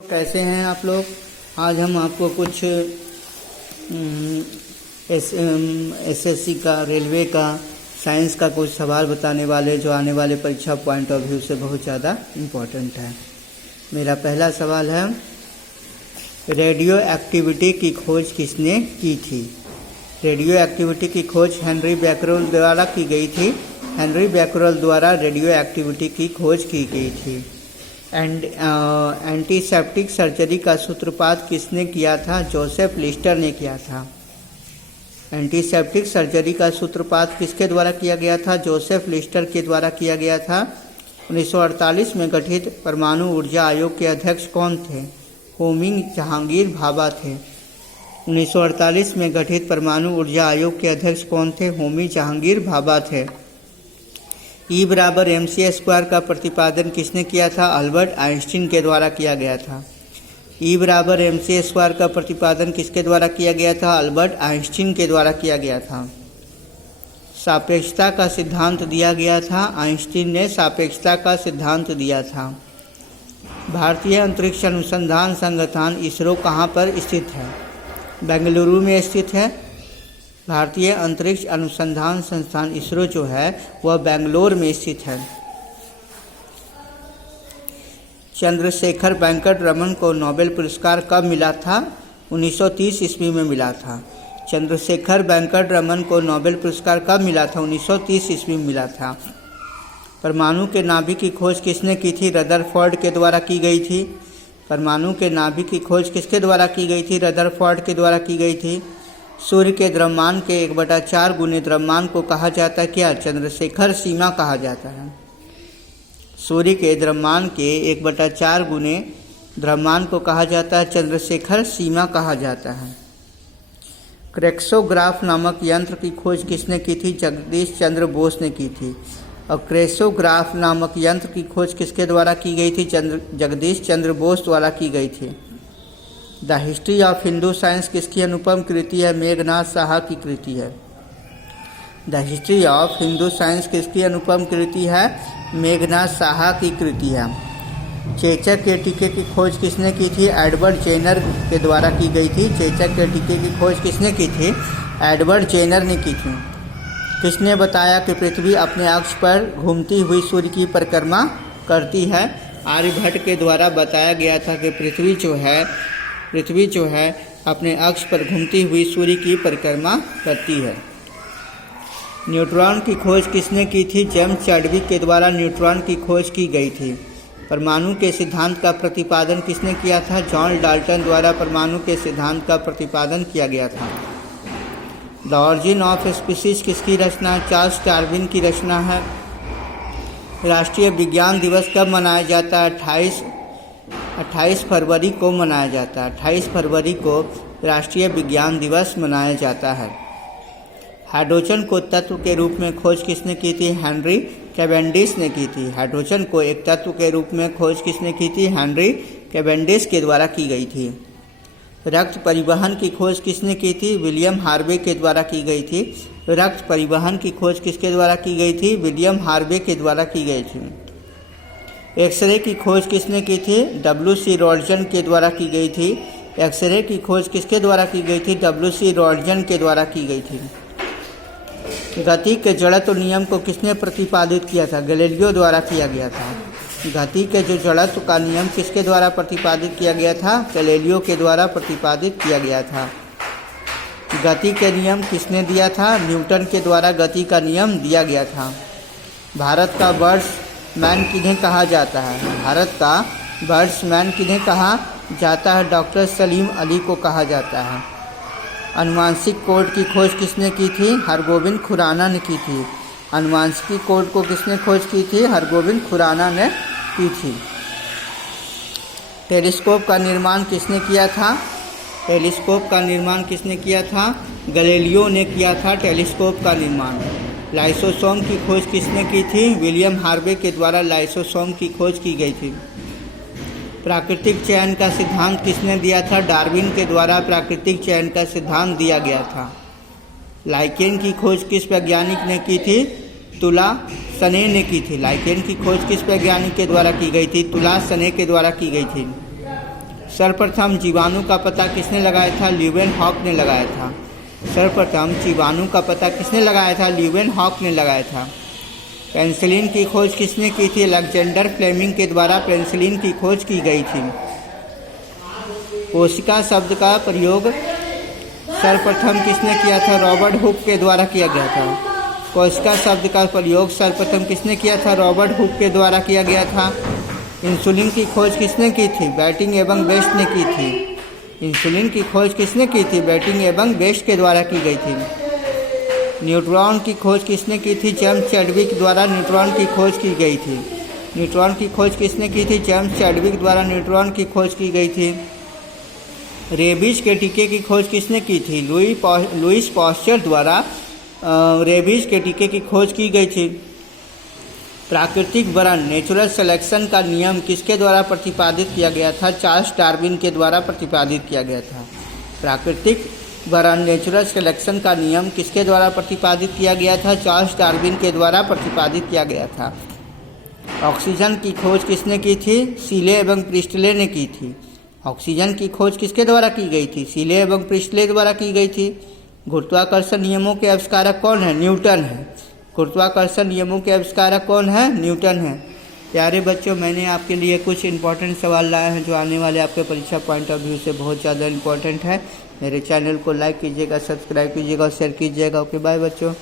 कैसे हैं आप लोग। आज हम आपको कुछ एसएससी का, रेलवे का, साइंस का कुछ सवाल बताने वाले जो आने वाले परीक्षा पॉइंट ऑफ व्यू से बहुत ज़्यादा इम्पोर्टेंट है। मेरा पहला सवाल है, रेडियो एक्टिविटी की खोज किसने की थी। रेडियो एक्टिविटी की खोज हेनरी बैकरल द्वारा की गई थी। हेनरी बैकरल द्वारा रेडियो एक्टिविटी की खोज की गई थी। एंटीसेप्टिक सर्जरी का सूत्रपात किसने किया था। जोसेफ लिस्टर ने किया था। एंटीसेप्टिक सर्जरी का सूत्रपात किसके द्वारा किया गया था। जोसेफ लिस्टर के द्वारा किया गया था। 1948 में गठित परमाणु ऊर्जा आयोग के अध्यक्ष कौन थे। होमी जहांगीर भाभा थे। 1948 में गठित परमाणु ऊर्जा आयोग के अध्यक्ष कौन थे। होमी जहांगीर भाभा थे। E बराबर mc² का प्रतिपादन किसने किया था। अल्बर्ट आइंस्टीन के द्वारा किया गया था। E बराबर mc² का प्रतिपादन किसके द्वारा किया गया था। अल्बर्ट आइंस्टीन के द्वारा किया गया था। सापेक्षता का सिद्धांत दिया गया था। आइंस्टीन ने सापेक्षता का सिद्धांत दिया था। भारतीय अंतरिक्ष अनुसंधान संगठन इसरो कहाँ पर स्थित है। बेंगलुरु में स्थित है। भारतीय अंतरिक्ष अनुसंधान संस्थान इसरो जो है वह बेंगलोर में स्थित है। चंद्रशेखर वेंकट रमन को नोबेल पुरस्कार कब मिला था। 1930 ईस्वी में मिला था। चंद्रशेखर वेंकट रमन को नोबेल पुरस्कार कब मिला था। 1930 ईस्वी में मिला था। परमाणु के नाभिक की खोज किसने की थी। रदरफोर्ड के द्वारा की गई थी। परमाणु के नाभिक की खोज किसके द्वारा की गई थी। रदरफोर्ड के द्वारा की गई थी। सूर्य के द्रव्यमान के 1/4 गुने द्रव्यमान को कहा जाता है क्या। चंद्रशेखर सीमा कहा जाता है। सूर्य के द्रव्यमान के 1/4 गुने द्रव्यमान को कहा जाता है चंद्रशेखर सीमा कहा जाता है। क्रेस्कोग्राफ नामक यंत्र की खोज किसने की थी। जगदीश चंद्र बोस ने की थी। और क्रेस्कोग्राफ नामक यंत्र की खोज किसके द्वारा की गई थी। जगदीश चंद्र बोस द्वारा की गई थी। The history of Hindu science किसकी अनुपम कृति है। मेघनाथ साहा की कृति है। The history of Hindu science किसकी अनुपम कृति है। मेघनाथ साहा की कृति है। चेचक के टीके की खोज किसने की थी। एडवर्ड जेनर के द्वारा की गई थी। चेचक के टीके की खोज किसने की थी। एडवर्ड जेनर ने की थी। किसने बताया कि पृथ्वी अपने अक्ष पर घूमती हुई सूर्य की परिक्रमा करती है। आर्यभट्ट के द्वारा बताया गया था कि पृथ्वी जो है अपने अक्ष पर घूमती हुई सूर्य की परिक्रमा करती है। न्यूट्रॉन की खोज किसने की थी। जेम्स चैडविक के द्वारा न्यूट्रॉन की खोज की गई थी। परमाणु के सिद्धांत का प्रतिपादन किसने किया था। जॉन डाल्टन द्वारा परमाणु के सिद्धांत का प्रतिपादन किया गया था। द ऑरिजिन ऑफ स्पीसीज किसकी रचना है। चार्ल्स डार्विन की रचना है। राष्ट्रीय विज्ञान दिवस कब मनाया जाता है। 28 फरवरी को मनाया जाता है। 28 फरवरी को राष्ट्रीय विज्ञान दिवस मनाया जाता है। हाइड्रोजन को तत्व के रूप में खोज किसने की थी। हेनरी कैवेंडिश ने की थी। हाइड्रोजन को एक तत्व के रूप में खोज किसने की थी। हेनरी कैवेंडिश के द्वारा की गई थी। रक्त परिवहन की खोज किसने की थी। विलियम हार्वे के द्वारा की गई थी। रक्त परिवहन की खोज किसके द्वारा की गई थी। विलियम हार्वे के द्वारा की गई थी। एक्सरे की खोज किसने की थी। WC रॉन्टगन के द्वारा की गई थी। एक्सरे की खोज किसके द्वारा की गई थी। WC रॉन्टगन के द्वारा की गई थी। गति के जड़त्व नियम को किसने प्रतिपादित किया था। गैलीलियो द्वारा किया गया था। गति के जो जड़त्व का नियम किसके द्वारा प्रतिपादित किया गया था। गैलीलियो के द्वारा प्रतिपादित किया गया था। गति के नियम किसने दिया था। न्यूटन के द्वारा गति का नियम दिया गया था। भारत का बर्ड्समैन किन्हें कहा जाता है। भारत का बर्ड्समैन किन्हें कहा जाता है। डॉक्टर सलीम अली को कहा जाता है। अनुवांशिक कोड की खोज किसने की थी। हरगोविंद खुराना ने की थी। अनुवांशिक कोड को किसने खोज की थी। हरगोविंद खुराना ने की थी। टेलीस्कोप का निर्माण किसने किया था। टेलीस्कोप का निर्माण किसने किया था। गैलीलियो ने किया था टेलीस्कोप का निर्माण। लाइसोसोम की खोज किसने की थी। विलियम हार्वे के द्वारा लाइसोसोम की खोज की गई थी। प्राकृतिक चयन का सिद्धांत किसने दिया था। डार्विन के द्वारा प्राकृतिक चयन का सिद्धांत दिया गया था। लाइकेन की खोज किस वैज्ञानिक ने की थी। तुला सने ने की थी। लाइकेन की खोज किस वैज्ञानिक के द्वारा की गई थी। तुला सने के द्वारा की गई थी। सर्वप्रथम जीवाणु का पता किसने लगाया था? ल्यूवेनहॉक ने लगाया था। सर्वप्रथम जीवाणु का पता किसने लगाया था? ल्यूवेनहॉक ने लगाया था। पेनिसिलिन की खोज किसने की थी? अलेक्जेंडर फ्लेमिंग के द्वारा पेनिसिलिन की खोज की गई थी। कोशिका शब्द का प्रयोग सर्वप्रथम किसने किया था? रॉबर्ट हुक के द्वारा किया गया था। कोशिका शब्द का प्रयोग सर्वप्रथम किसने किया था? रॉबर्ट हुक के द्वारा किया गया था। इंसुलिन की खोज किसने की थी? बैटिंग एवं बेस्ट ने की थी। इंसुलिन की खोज किसने की थी? बैटिंग एवं बेस्ट के द्वारा की गई थी। न्यूट्रॉन की खोज किसने की थी? जेम्स चैडविक द्वारा न्यूट्रॉन की खोज की गई थी। न्यूट्रॉन की खोज किसने की थी? जेम्स चैडविक द्वारा न्यूट्रॉन की खोज की गई थी। रेबीज के टीके की खोज किसने की थी? लुईस पास्चर द्वारा रेबीज के टीके की खोज की गई थी। प्राकृतिक वरण नेचुरल सिलेक्शन का नियम किसके द्वारा प्रतिपादित किया गया था? चार्ल्स डार्विन के द्वारा प्रतिपादित किया गया था। प्राकृतिक वरण नेचुरल सिलेक्शन का नियम किसके द्वारा प्रतिपादित किया गया था? चार्ल्स डार्विन के द्वारा प्रतिपादित किया गया था। ऑक्सीजन की खोज किसने की थी? सीले एवं प्रिस्टले ने की थी। ऑक्सीजन की खोज किसके द्वारा की गई थी? सीले एवं प्रिस्टले द्वारा की गई थी। गुरुत्वाकर्षण नियमों के आविष्कारक कौन है? न्यूटन है। गुरुत्वाकर्षण नियमों के आविष्कारक कौन है? न्यूटन है। प्यारे बच्चों, मैंने आपके लिए कुछ इंपॉर्टेंट सवाल लाए हैं जो आने वाले आपके परीक्षा पॉइंट ऑफ व्यू से बहुत ज़्यादा इंपॉर्टेंट है। मेरे चैनल को लाइक कीजिएगा, सब्सक्राइब कीजिएगा और शेयर कीजिएगा। ओके, बाय बच्चों।